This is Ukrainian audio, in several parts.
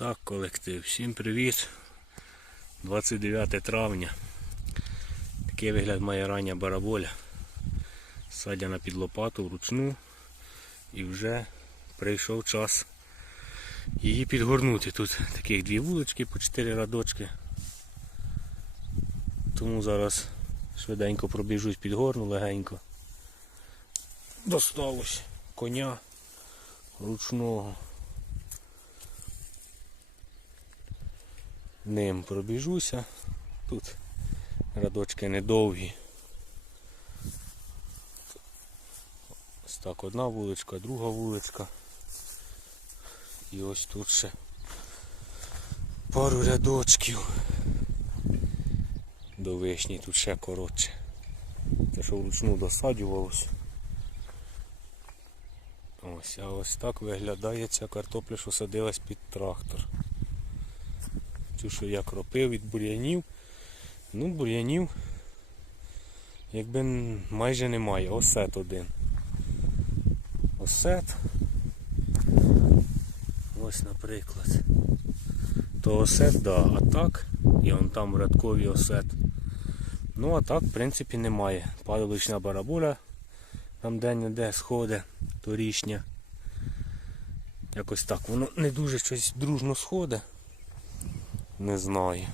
Так, колектив, всім привіт. 29 травня. Такий вигляд має рання бараболя. Садяна під лопату вручну. І вже прийшов час її підгорнути. Тут таких дві вулички по 4 радочки. Тому зараз швиденько пробіжусь підгорну легенько. Досталось коня ручного. Ним пробіжуся. Тут радочки недовгі. Ось так одна вуличка, друга вуличка. І ось тут ще пару рядочків. До вишні тут ще коротше. Те, що вручну досадювалось. Ось, а ось так виглядає ця картопля, що садилась під трактор. Цю, що я кропив від бур'янів. Ну, бур'янів якби майже немає. Осет один. Осет. Ось, наприклад. То осет, да, а так, і он там рядковий осет. Ну а так, в принципі, немає. Падалична бараболя, там де-не-де сходить, торішня. Якось так. Воно не дуже щось дружно сходить. Не знаю.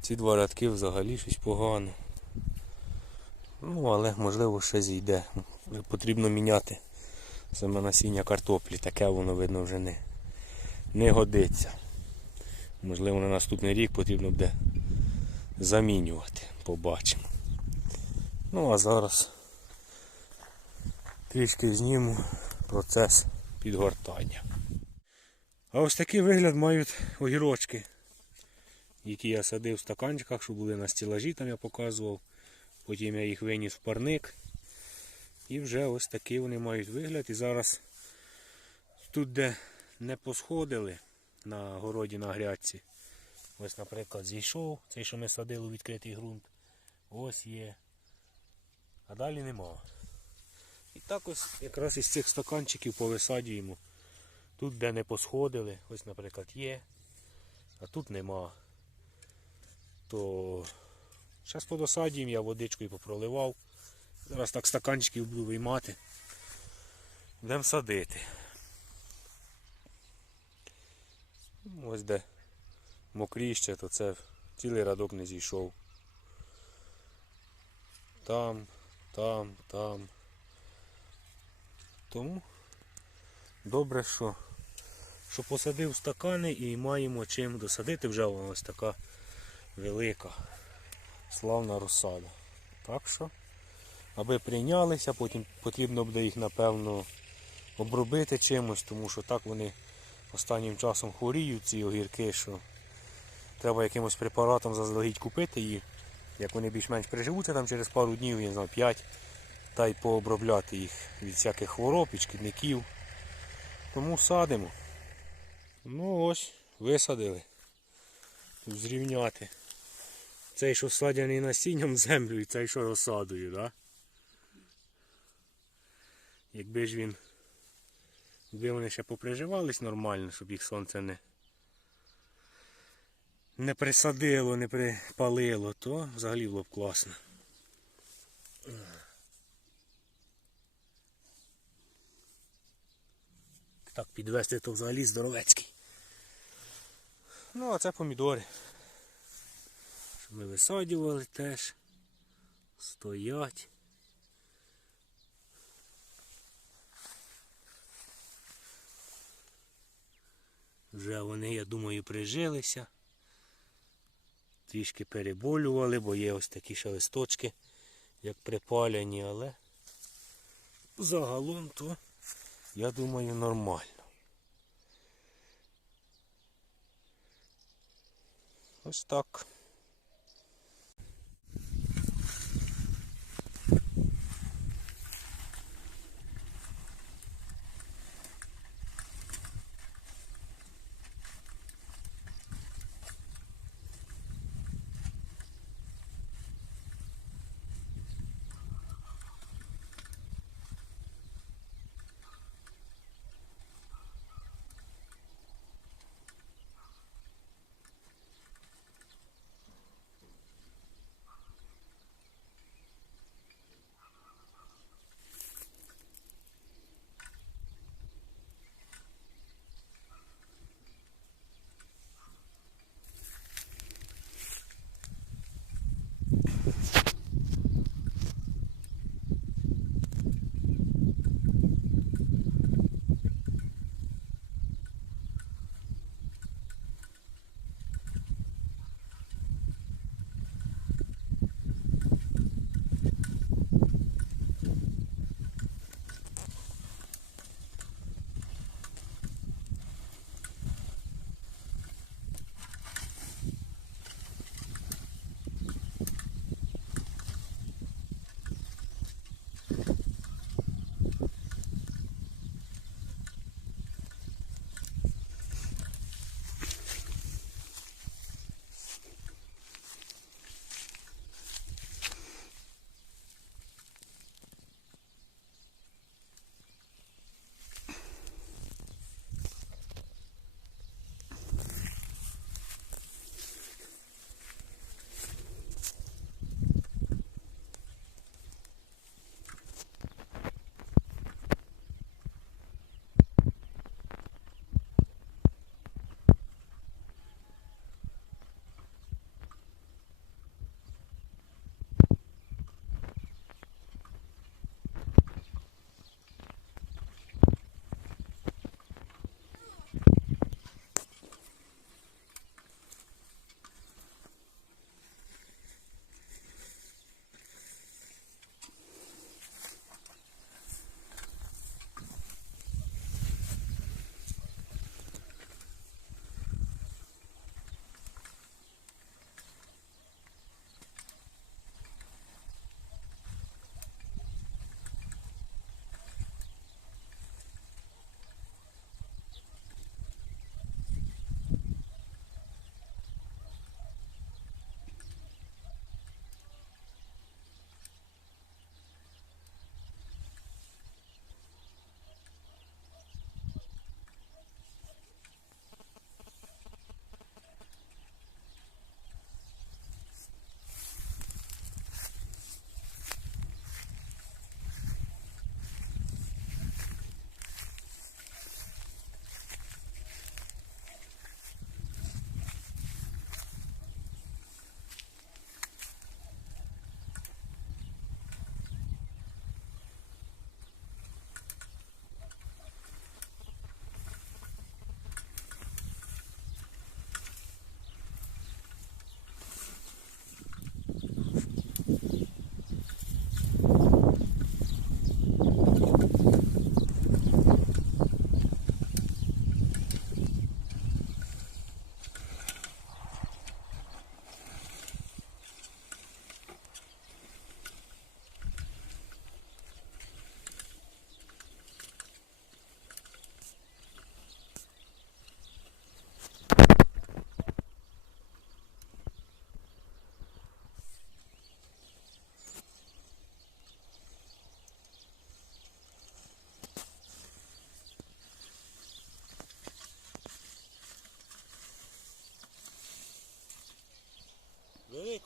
Ці два рядки взагалі щось погано. Ну, але можливо ще зійде. Потрібно міняти саме насіння картоплі. Таке воно видно вже не, не годиться. Можливо на наступний рік потрібно буде замінювати. Побачимо. Ну а зараз трішки зніму процес підгортання. А ось такий вигляд мають огірочки, які я садив в стаканчиках, що були на стілажі, там я показував. Потім я їх виніс в парник. І вже ось такий вони мають вигляд. І зараз тут, де не посходили на городі на грядці. Ось, наприклад, зійшов, цей, що ми садили у відкритий ґрунт. Ось є. А далі нема. І так ось якраз із цих стаканчиків повисаджуємо. Тут, де не посходили, ось, наприклад, є, а тут нема. То зараз подосадіємо, я водичкою попроливав. Зараз так стаканчиків буду виймати. Будемо садити. Ось де мокріще, то це цілий радок не зійшов. Там, там, там. Тому добре, що, що посадив стакани і маємо чим досадити вже вона ось така велика, славна розсада. Так що, аби прийнялися, потім потрібно буде їх напевно обробити чимось, тому що так вони останнім часом хворіють, ці огірки, що треба якимось препаратом заздалегідь купити їх. Як вони більш-менш приживуться там через пару днів, я не знаю, 5, та й пообробляти їх від всяких хвороб і шкідників. Тому садимо. Ну ось, висадили. Тут зрівняти. Цей, що садяний насінням землю і цей, що розсадою, да? Якби ж він. Якби вони ще поприживались нормально, щоб їх сонце не не присадило, не припалило, то взагалі було б класно. Так підвести то взагалі здоровецький. Ну, а це помідори. Ми висаджували теж. Стоять. Вже вони, я думаю, прижилися. Трішки переболювали, бо є ось такі ще листочки, як припалені, але загалом то, я думаю, нормально. Ось так.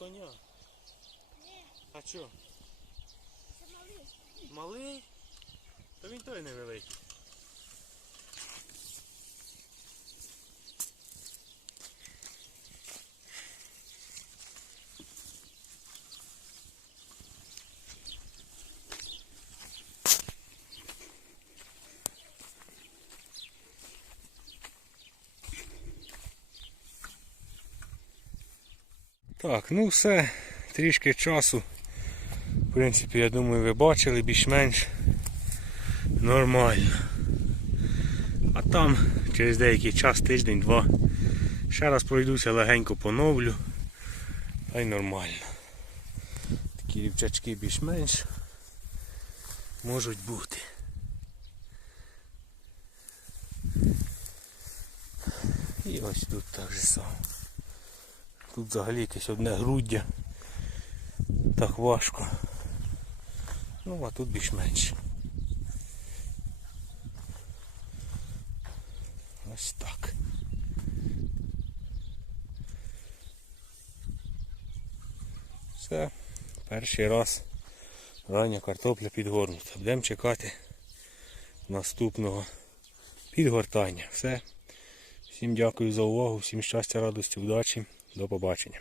Коня. А чо? Це малий. Малий? То він той невеликий. Так, ну все, трішки часу. В принципі, я думаю, ви бачили більш-менш нормально. А там через деякий час, тиждень-два, ще раз пройдуся, легенько поновлю. Та й нормально. Такі рівчачки більш-менш можуть бути. І ось тут так же само. Тут взагалі якесь одне груддя. Так важко. Ну, а тут більш-менш. Ось так. Все, перший раз рання картопля підгорнута. Будемо чекати наступного підгортання. Все. Всім дякую за увагу, всім щастя, радості, удачі. До побачення.